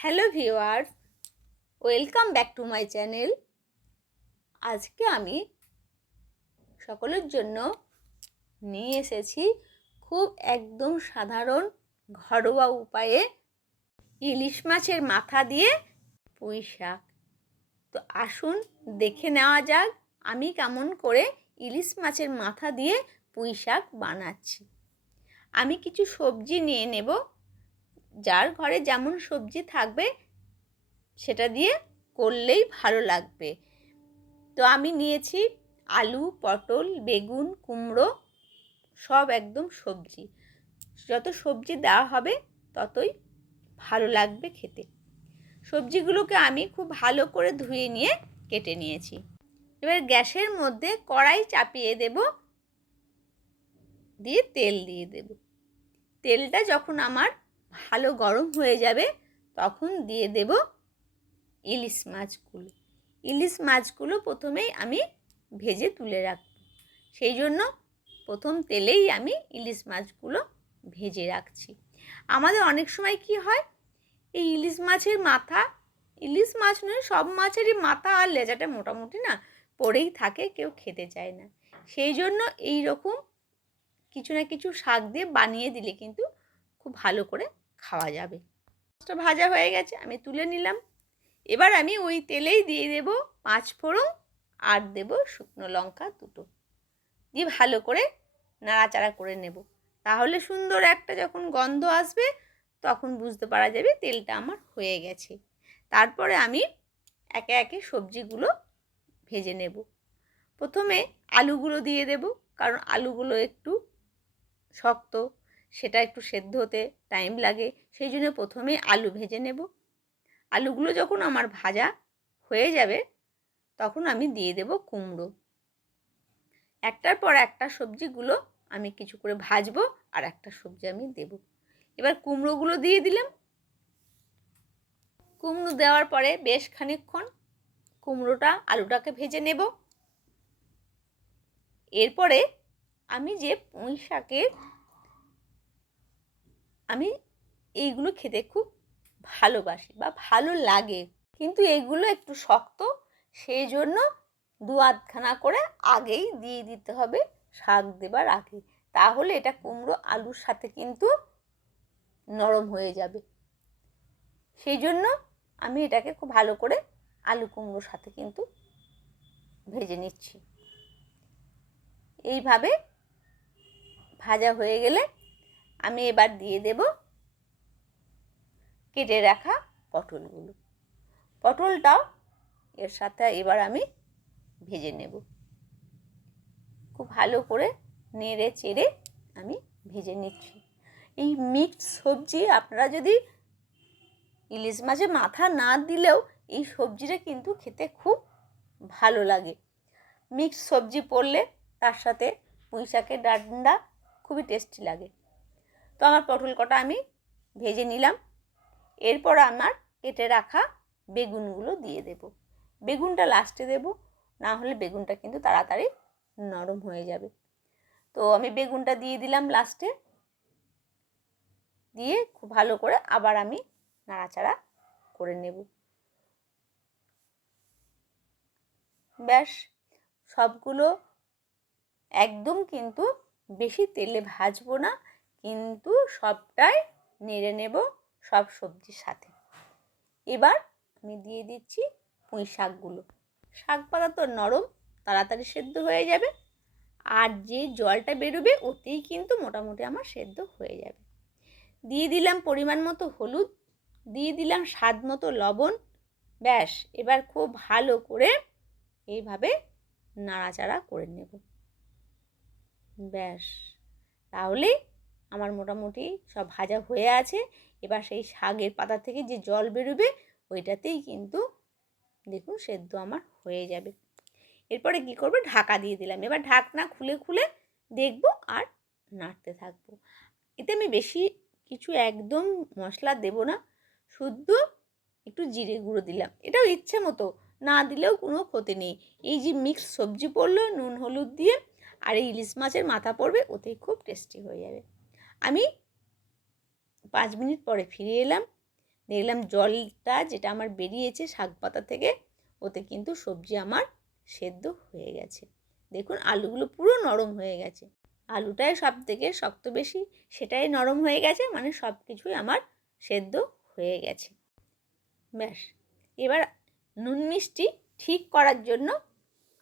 Hello viewers, welcome back to my channel. আজকে আমি সকলের জন্য নিয়ে এসেছি খুব একদম সাধারণ ঘরোয়া উপায়ে ইলিশ মাছের মাথা দিয়ে পুঁই শাক। তো আসুন দেখে নেওয়া যাক আমি কেমন করে ইলিশ মাছের মাথা দিয়ে পুঁই শাক বানাচ্ছি। আমি কিছু সবজি নিয়ে নেব। যার ঘরে যেমন সবজি থাকবে, সেটা দিয়ে করলেই ভালো লাগবে। তো আমি নিয়েছি আলু, পটল, বেগুন, কুমড়ো, সব একদম সবজি। যত সবজি দেওয়া হবে, ততই ভালো লাগবে খেতে। সবজিগুলোকে আমি খুব ভালো করে ধুয়ে নিয়ে কেটে নিয়েছি। এবার গ্যাসের মধ্যে কড়াই চাপিয়ে দেব, দিয়ে তেল দিয়ে দেব। তেলটা যখন আমার ভালো গরম হয়ে যাবে, তখন দিয়ে দেব ইলিশ মাছগুলো। ইলিশ মাছগুলো প্রথমেই আমি ভেজে তুলে রাখব। সেই জন্য প্রথম তেলেই আমি ইলিশ মাছগুলো ভেজে রাখছি। আমাদের অনেক সময় কি হয়, এই ইলিশ মাছের মাথা, ইলিশ মাছ নয়, সব মাছেরই মাথা আর লেজাটা মোটামুটি না পড়েই থাকে, কেউ খেতে চায় না। সেই জন্য এই রকম কিছু না কিছু শাক দিয়ে বানিয়ে দিলে কিন্তু খুব ভালো করে খাওয়া যাবে। মাছটা ভাজা হয়ে গেছে, আমি তুলে নিলাম। এবার আমি ওই তেলেই দিয়ে দেব পাঁচ ফোড়ন, আর দেব শুকনো লঙ্কা দুটো। দিয়ে ভালো করে নাড়াচাড়া করে নেব। তাহলে সুন্দর একটা যখন গন্ধ আসবে, তখন বুঝতে পারা যাবে তেলটা আমার হয়ে গেছে। তারপরে আমি একে একে সবজিগুলো ভেজে নেব। প্রথমে আলুগুলো দিয়ে দেব, কারণ আলুগুলো একটু শক্ত। সেটা একটু সেদ্ধ হতে টাইম লাগে। সেই জন্য প্রথমে আলু ভেজে নেব। আলুগুলো যখন আমার ভাজা হয়ে যাবে, তখন আমি দিয়ে দেব কুমড়ো। একটার পর একটা সবজিগুলো আমি কিছু করে ভাজবো আর একটা সবজি আমি দেব। এবার কুমড়োগুলো দিয়ে দিলাম। কুমড়ো দেওয়ার পরে বেশ খানিকক্ষণ কুমড়োটা, আলুটাকে ভেজে নেব। এরপরে আমি যে পুঁই শাকের আমি এইগুলো খেতে খুব ভালোবাসি বা ভালো লাগে। কিন্তু এগুলো একটু শক্ত সেই জন্য দু আধখানা করে আগেই দিয়ে দিতে হবে শাক দেবার আগে। তাহলে এটা কুমড়ো আলুর সাথে কিন্তু নরম হয়ে যাবে। সেই জন্য আমি এটাকে খুব ভালো করে আলু কুমড়োর সাথে কিন্তু ভেজে নিচ্ছি। এইভাবে ভাজা হয়ে গেলে আমি এবার দিয়ে দেব কেটে রাখা পটলগুলো। পটলটাও এর সাথে এবার আমি ভেজে নেব। খুব ভালো করে নেড়ে চেড়ে আমি ভেজে নিচ্ছি। এই মিক্সড সবজি আপনারা যদি ইলিশ মাছে মাথা না দিলেও এই সবজিটা কিন্তু খেতে খুব ভালো লাগে। মিক্সড সবজি পড়লে তার সাথে পুঁই শাকের ডান্ডা খুবই টেস্টি লাগে। তো আমার পটল কটা আমি ভেজে নিলাম। এরপর আমার কেটে রাখা বেগুনগুলো দিয়ে দেব। বেগুনটা লাস্টে দেব, না হলে বেগুনটা কিন্তু তাড়াতাড়ি নরম হয়ে যাবে। তো আমি বেগুনটা দিয়ে দিলাম লাস্টে দিয়ে খুব ভালো করে আবার আমি নাড়াচাড়া করে নেব। ব্যাস, সবগুলো একদম কিন্তু বেশি তেলে ভাজবো না। কিন্তু সবটাই নেড়ে নেব সব সবজির সাথে। এবার আমি দিয়ে দিচ্ছি পুঁই শাকগুলো। শাক পাতা তো নরম, তাড়াতাড়ি সেদ্ধ হয়ে যাবে। আর যে জলটা বেরোবে ওতেই কিন্তু মোটামুটি আমার সেদ্ধ হয়ে যাবে। দিয়ে দিলাম পরিমাণ মতো হলুদ, দিয়ে দিলাম স্বাদ মতো লবণ। ব্যাস, এবার খুব ভালো করে এইভাবে নাড়াচাড়া করে নেব। ব্যাস, তাহলেই আমার মোটামুটি সব ভাজা হয়ে আছে। এবার সেই শাকের পাতা থেকে যে জল বেরোবে, ওইটাতেই কিন্তু দেখুন সেদ্ধ আমার হয়ে যাবে। এরপরে কী করব? ঢাকা দিয়ে দিলাম। এবার ঢাকনা খুলে খুলে দেখব আর নাড়তে থাকব। এতে আমি বেশি কিছু একদম মশলা দেব না, শুদ্ধ একটু জিরে গুঁড়ো দিলাম। এটাও ইচ্ছে মতো, না দিলেও কোনো ক্ষতি নেই। এই যে মিক্স সবজি পড়ল, নুন, হলুদ দিয়ে, আর এই ইলিশ মাছের মাথা পড়বে, ওতেই খুব টেস্টি হয়ে যাবে। আমি পাঁচ মিনিট পরে ফিরে এলাম। দেখলাম জলটা যেটা আমার বেরিয়েছে শাক পাতা থেকে, ওতে কিন্তু সবজি আমার সেদ্ধ হয়ে গেছে। দেখুন, আলুগুলো পুরো নরম হয়ে গেছে। আলুটাই সব থেকে শক্ত বেশি, সেটাই নরম হয়ে গেছে মানে সব কিছুই আমার সেদ্ধ হয়ে গেছে। ব্যাস, এবার নুন মিষ্টি ঠিক করার জন্য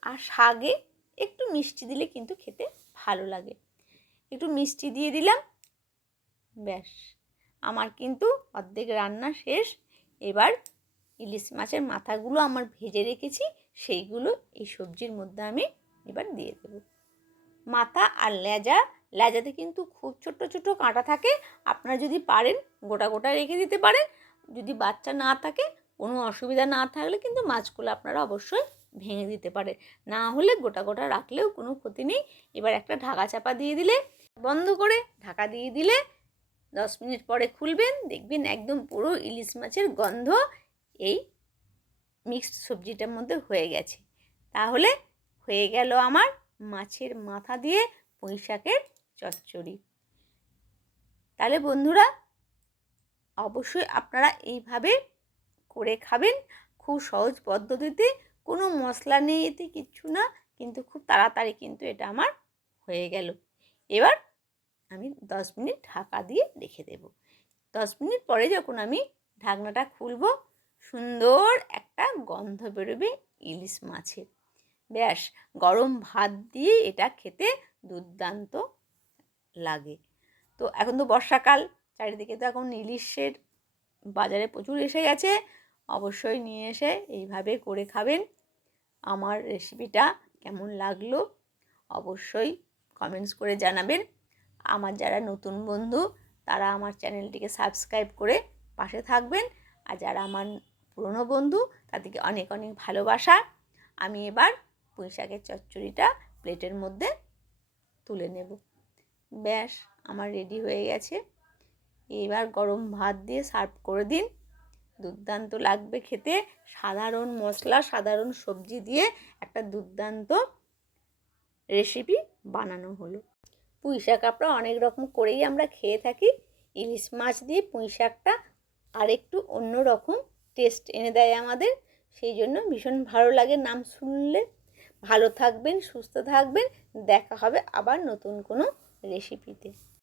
আর শাগে একটু মিষ্টি দিলে কিন্তু খেতে ভালো লাগে। একটু মিষ্টি দিয়ে দিলাম ব্যাস। আমার কিন্তু অর্ধেক রান্না শেষ। এবার ইলিশ মাছের মাথাগুলো আমার ভেজে রেখেছি। সেইগুলো এই সবজির মধ্যে আমি এবার দিয়ে দেবো। মাথা আর লেজা। লেজাতে কিন্তু খুব ছোট ছোট কাঁটা থাকে। আপনারা যদি পারেন, গোটা গোটা রেখে দিতে পারেন। যদি বাচ্চা না থাকে, কোনো অসুবিধা না থাকলে কিন্তু মাছগুলো আপনারা অবশ্যই ভেঙে দিতে পারে না হলে গোটা গোটা রাখলেও কোনো ক্ষতি নেই। এবার একটা ঢাকা চাপা দিয়ে দিলে, বন্ধ করে ঢাকা দিয়ে দিলে দশ মিনিট পরে খুলবেন, দেখবেন একদম পুরো ইলিশ মাছের গন্ধ এই মিক্সড সবজিটার মধ্যে হয়ে গেছে। তাহলে হয়ে গেল আমার মাছের মাথা দিয়ে পুঁই চচ্চড়ি। তাহলে বন্ধুরা, অবশ্যই আপনারা এইভাবে করে খাবেন, খুব সহজ পদ্ধতিতে, কোনো মশলা নেই এতে, কিচ্ছু না, কিন্তু খুব তাড়াতাড়ি কিন্তু এটা আমার হয়ে গেল। এবার আমি দশ মিনিট ঢাকা দিয়ে রেখে দেব। দশ মিনিট পরে যখন আমি ঢাকনাটা খুলব, সুন্দর একটা গন্ধ বেরোবে ইলিশ মাছের। ব্যাস, গরম ভাত দিয়ে এটা খেতে দুর্দান্ত লাগে। তো এখন তো বর্ষাকাল, চারিদিকে তো এখন ইলিশের বাজারে প্রচুর এসে গেছে। অবশ্যই নিয়ে এসে এইভাবে করে খাবেন। আমার রেসিপিটা কেমন লাগল অবশ্যই কমেন্টস করে জানাবেন। আমার যারা নতুন বন্ধু, তারা আমার চ্যানেলটিকে সাবস্ক্রাইব করে পাশে থাকবেন। আর যারা আমার পুরনো বন্ধু, তাদেরকে অনেক অনেক ভালোবাসা। আমি এবার পুঁই শাকের চচ্চড়িটা প্লেটের মধ্যে তুলে নেব। ব্যাস, আমার রেডি হয়ে গেছে। এবার গরম ভাত দিয়ে সার্ভ করে দিন। দুর্দান্ত লাগবে খেতে। সাধারণ মশলা, সাধারণ সবজি দিয়ে একটা দুর্দান্ত রেসিপি বানানো হলো। পুঁই শাক আমরা অনেক রকম করেই আমরা খেয়ে থাকি। ইলিশ মাছ দিয়ে পুঁই শাকটা আর একটু অন্য রকম টেস্ট এনে দেয় আমাদের। সেই জন্য ভীষণ ভালো লাগে নাম শুনলে। ভালো থাকবেন, সুস্থ থাকবেন। দেখা হবে আবার নতুন কোনো রেসিপিতে